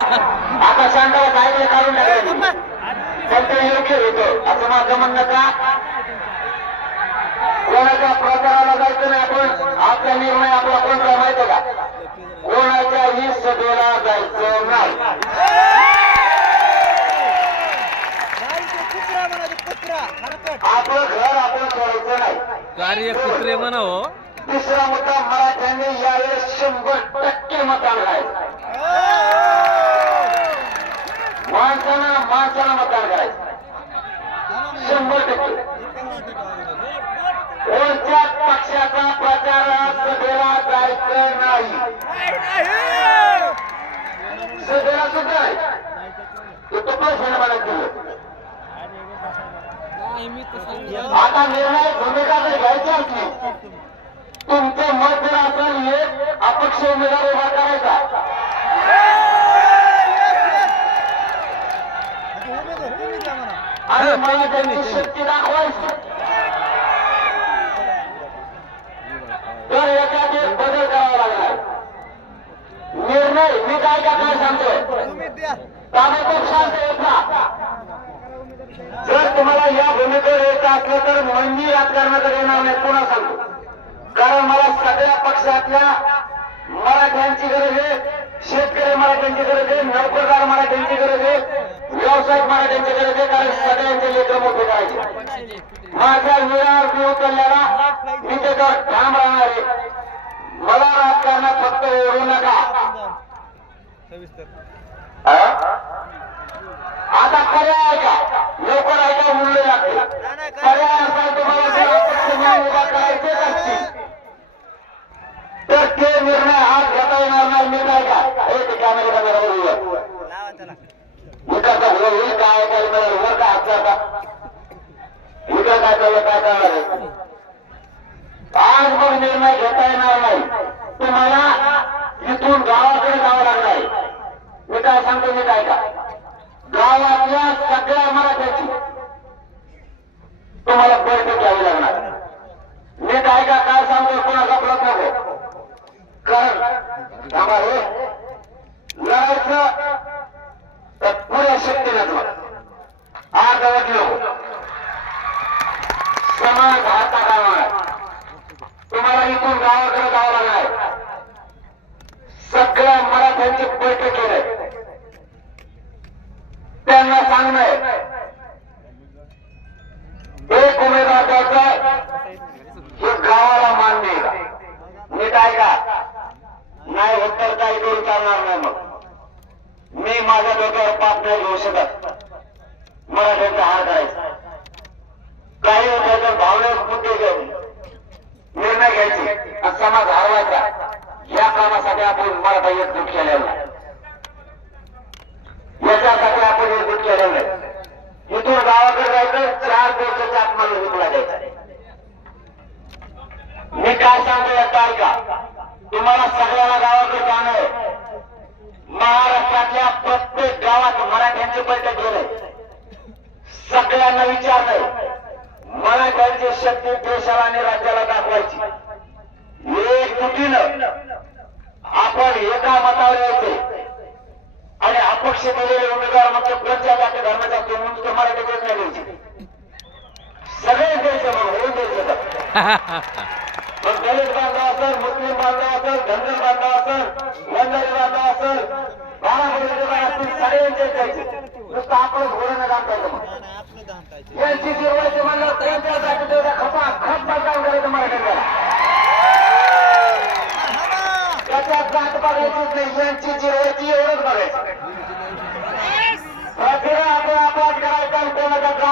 आता शांताला काय काढून टाकायचं पण ते योग्य होतं असं माझं म्हणणं का? कोणाच्या प्रचाराला जायचं नाही आपण आपला निर्णय आपला कोणता माहिती का? कोणाच्याही सभेला जायचं नाही. आपलं घर आपण सोडायचं नाही. कार्य कुत्रे म्हणावं तिसरा मुद्दा मराठ्यांनी यावेळेस शंभर टक्के मतदान करायचं. माणसानं माणसाला मतदान करायचं. शंभर टक्के. कोणत्या पक्षाचा प्रचार सभेला जायचं नाही? सभेला सुद्धा ते तो पण मला दिलं आता निर्णय भूमिका जर घ्यायची असली तुमचं मत जर असेल एक अपक्ष उमेदवार उभा करायचा. आणि मला त्यांची शक्ती दाखवायची. तर एक बदल करावा लागणार निर्णय मी काय का काय सांगतोय? ताबडतोब शांत येत ना. जर तुम्हाला या भूमिकेवर यायचं असलं तर मंदी राजकारणाकडे येणार नाही पुन्हा सांगतो. कारण मला सगळ्या पक्षातल्या मराठ्यांची गरज आहे शेतकरी मराठ्यांची गरज आहे नोकरदार मराठ्यांची गरज आहे व्यावसायिक मराठ्यांची गरज आहे कारण सगळ्यांचे लेकर मोठे करायचे माझ्या विरार मी उचलल्याला मी त्याच्यावर ठाम राहणार. आहे मला राजकारणात फक्त ओढू नका हा? आता पर्याय आहे का लवकर आहे का मुलं लागते पर्याय असा तुम्हाला जर अपक्ष म्हणून उभा करायचेच असतील तर ते निर्णय आज घेता येणार नाही मी काय का हे ते कॅमेरा बरोबर मी करता होईल काय काय मला वर का हात का इकडं काय करणार आहे आज मग निर्णय घेता येणार नाही तुम्हाला इथून गावाकडे जावं लागणार आहे मी काय सांगतो मी काय का गावातल्या सगळ्या मराठ्याची तुम्हाला बैठक घ्यावी लागणार? मी काय का काय सांगतो कोणाचा प्रश्न नको कारण थांबा हे लढायचं तर पुऱ्या शक्तीनं लढा. आज अडकलो समाज हाता काढणार तुम्हाला इथून गावाकडे जावं लागणार सगळ्या मराठ्यांची बैठक केली त्यांना सांगणं एक उमेदवार द्यायचा हे गावाला मान देईल. का मी काय का नाही उत्तर काही करून चालणार नाही मग. मी माझ्या डोक्यावर पाप नाही घेऊ शकत. मराठ्यांचा हार करायचा. काही होत्या भावनेक मुद्दे घेऊन निर्णय घ्यायचे आणि समाज हरवायचा या कामासाठी आपण मराठा एकजूट केलेला आहे. याच्यासाठी आपण एकजूट केलेलं आहे इथून गावाकडे जायचं चार दिवसाच्या आत्माला विकला द्यायचा मी काय सांगतो याचा ऐका तुम्हाला सगळ्याला गावाकडे जाणं आहे. महाराष्ट्रातल्या प्रत्येक गावात मराठ्यांची बैठक घेणे सगळ्यांना विचारलंय मराठ्यांची शक्ती देशाला आणि राज्याला दाखवायची. एक एकजुटीनं आपण एका मतावर यायचे आणि अपक्ष दिलेले उमेदवार म्हणजे कोणत्या जाती धर्माच्या असतील म्हणून ते मराठीकडे नाही द्यायचे सगळे द्यायचे मग होऊन असेल मुस्लिम बांधव असेल धनगर बांधव असेल बंजारी बांधव असेल सगळ्यांचे नुसतं आपण घोडं यांची म्हणलं खपा खप करायचं त्याच्यात जात बघायचीच नाही यांची एवढंच बघायचं. आपण